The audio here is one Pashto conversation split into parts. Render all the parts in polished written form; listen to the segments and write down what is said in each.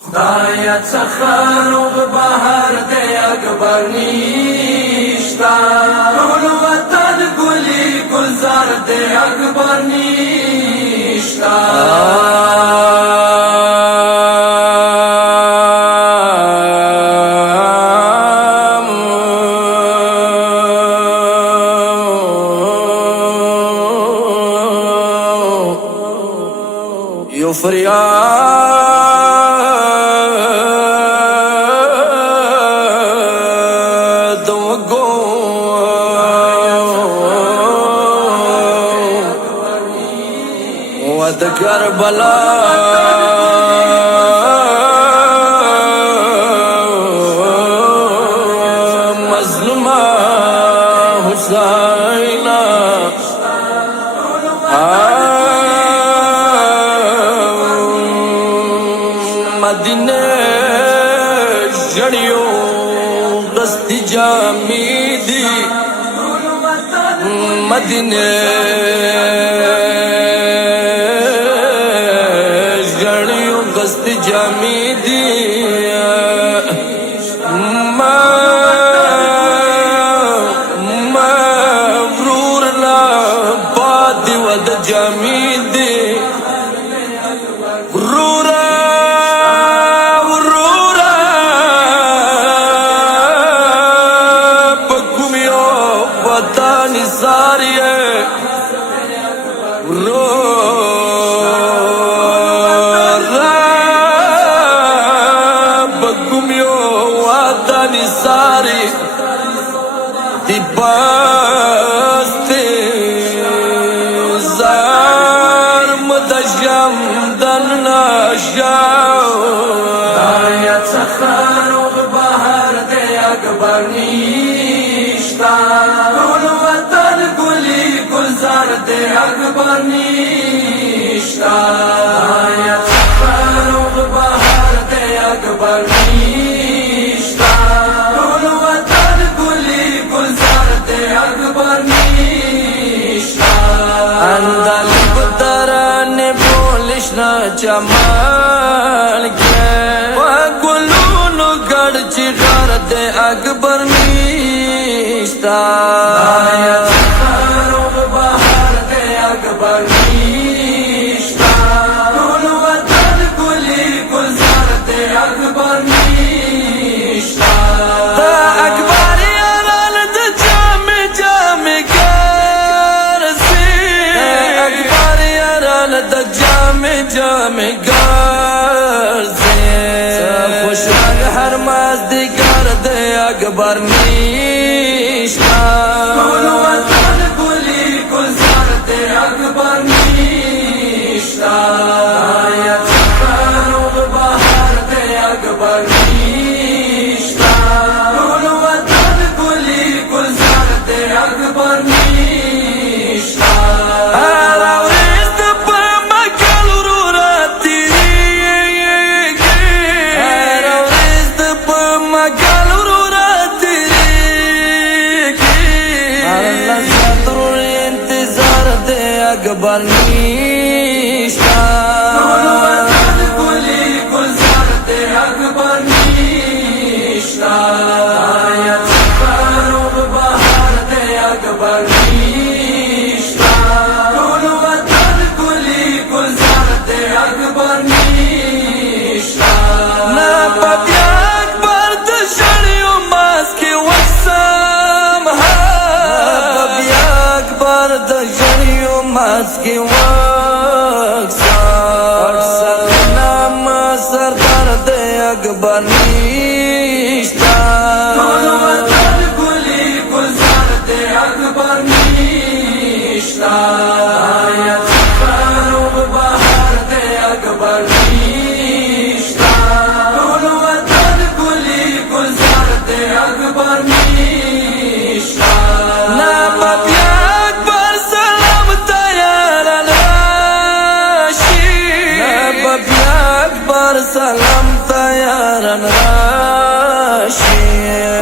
خدایا څخه روغ بهر دی اکبر نیشتا ټول وطن ګلي گلزار دی اکبر نیشتا یو فریاد وگو ود کربلا مظلومہ حسینہ مدینه جړیو دستی جامی دی مدینه جړیو دستی جامی دی مغرور لا باد ود جامی دی ساری دی باستے زار مدشم دن ناشاو دایا چخاروغ بہر دے اکبر نیشتا ٹول وطن گلی گلزار دے اکبر نیشتا دایا چخاروغ بہر دے اکبر نیشتا اندل بدران بولشنا جمال کے وگلونو گڑچی غرد اکبر نیشتا دایا چخاروغ بہر دے اکبر نیشتا ٹول وطن گلی گلزار دے اکبر نیشتا دا اکبر یاران دا جامع جامع دا جامع جامع گرزے خوش رنگ ہر مازدیگر دے اکبر نیشتا ٹول وطن گلی گلزار دے اکبر نیشتا دایا چخاروغ بہر دے اکبر نیشتا ٹول وطن گلی گلزار دے اکبر نیشتا اکبر نیشتا ٹول وطن گلی گلزار دے اکبر نیشتا دایا چخاروغ بہر دے اکبر نیشتا ٹول وطن گلی گلزار دے اکبر نیشتا نا پبیا اکبر دشڑیو ماس کی وقسم پبیا اکبر دشڑیو ماس کی وقسم نام سردار دے اکبر نیشتا ٹول وطن گلی گلزار دے اکبر نیشتا دایا چخاروغ بہر دے اکبر نیشتا ٹول وطن گلی گلزار دے اکبر نیشتا نا پبیا سلام تیارن راشی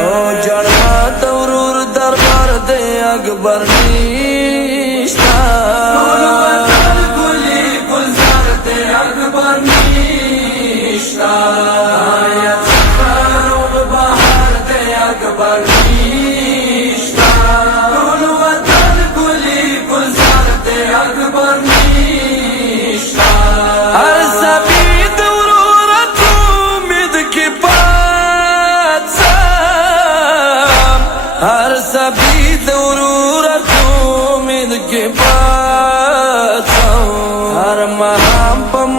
او جڑما دورور دربار دے اکبر نیشتا ٹول وطن گلی گلزار دے اکبر نیشتا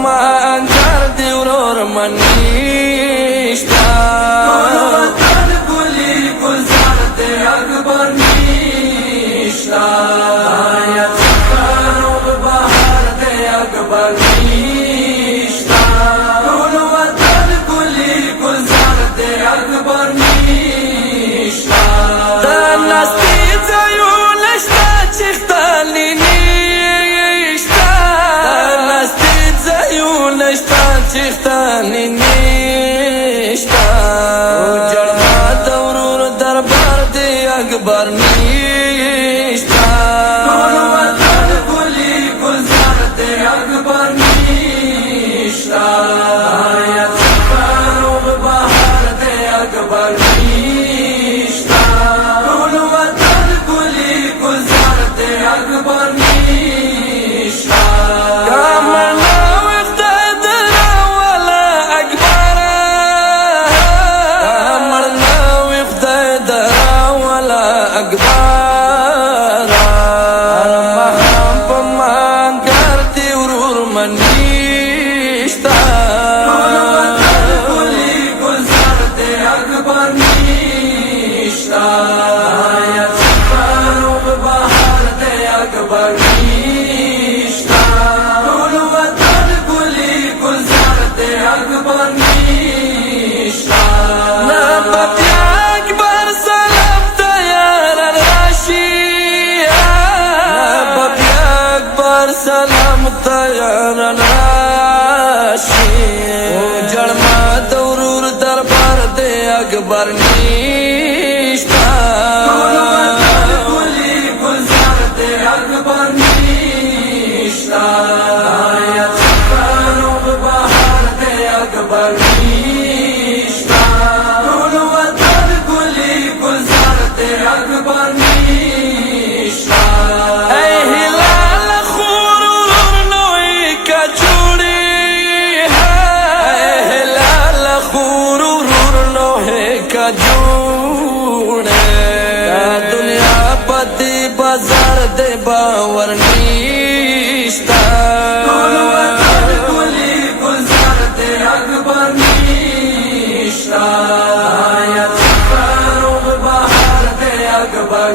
ما انکار دی ورور منیشتا وطن گلی گلزار دی اکبر نیشتا آیت سفر بہار دی اکبر نیشتا وطن گلی گلزار دی اکبر نیشتا دنستی زیو نشتا چختالی نیشتا دنستی زیو نشتا چختالی نیشتا جڑما دورور دربار دی اکبر نیشتا وطن گلی گلزار دی اکبر نیشتا آیت سفر بہار دی اکبر نیشتا وطن گلی گلزار دی اکبر نیشتا کامرنا وقت درا والا اکبر کامرنا وقت درا والا اکبر محرم پمان کرتی ورور منیشتا وطن گلی گلزار دی اکبر نیشتا آیت سفر بہار دی اکبر نیشتا وطن گلی گلزار دی اکبر نیشتا نبتیا اکبر سلام تیاران راشی نبتیا اکبر سلام تیاران راشی جڑما دورور دربار دی اکبر نیشتا وطن گلی گلزار دی اکبر نیشتا آیت سفر بہار دی اکبر نیشتا وطن گلی گلزار دی اکبر نیشتا اے ہلال خور نوئی کا جوڑی اے ہلال خور نوئی کا جوڑے دنیا پتی بازار دے باور نیشتا وطن گلی گلزار دی اکبر نیشتا آیت سفر بہار دی اکبر